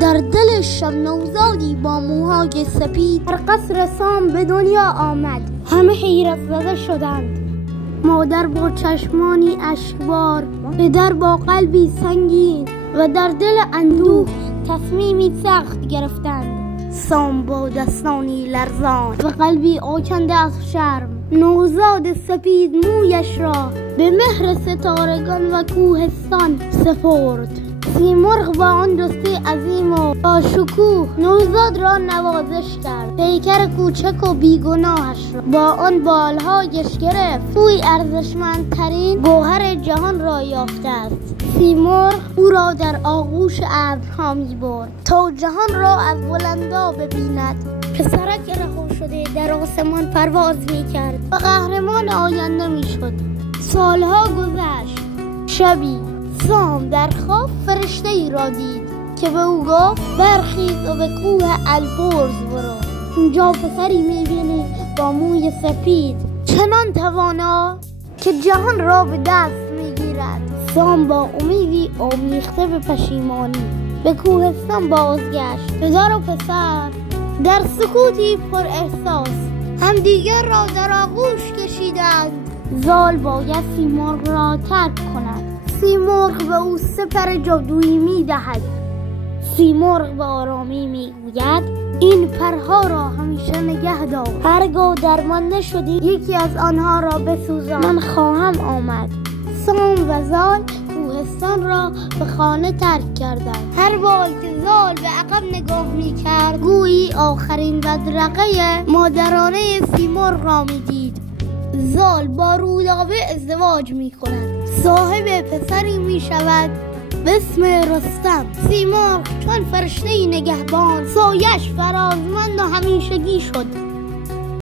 در دل شب نوزادی با موهای سپید در قصر سام به دنیا آمد. همه حیرت زده شدند. مادر با چشمانی اشکبار، پدر با قلبی سنگین و در دل اندوه تصمیمی سخت گرفتند. سام با دستانی لرزان و قلبی آکنده از شرم نوزاد سپید مویش را به مهر ستارگان و کوهستان سپرد. سیمرغ با آن دوستی عظیم و با شکوه نوزاد را نوازش کرد. پیکر کوچک و بیگناهش را با آن بالهایش گرفت. توی ارزشمندترین گوهر جهان را یافته است. سیمرغ او را در آغوش ابرها می‌برد تا جهان را از بلندا ببیند. پسرک رها شده در آسمان پرواز می‌کرد و قهرمان آینده می‌شد. سالها گذشت. شبی سام در خواب فرشته ای را دید که به او گفت برخیز و به کوه البرز برو. اونجا پسری می‌بینی با موی سپید چنان توانا که جهان را به دست می‌گیرد. سام با امیدی آمیخته به پشیمانی به کوهستان بازگشت. پدر و پسر در سکوتی پر احساس همدیگر را در آغوش کشیدند. زال باید سیمرغ را ترک کند. سیمرغ به او سپر جادویی می‌دهد. سیمرغ به آرامی می‌گوید این پرها را همیشه نگه دار. هرگاه درمانده شدی یکی از آنها را بسوزان، من خواهم آمد. سام و زال کوهستان را به خانه ترک کردند. هر بار که زال به عقب نگاه می‌کرد گویی آخرین بدرقه مادرانه سیمرغ را می‌دید. زال با رودابه ازدواج می‌کند. صاحب پسری می‌شود به اسم رستم. سیمرغ چون فرشته نگهبان سایش فرازمند و همیشگی شد.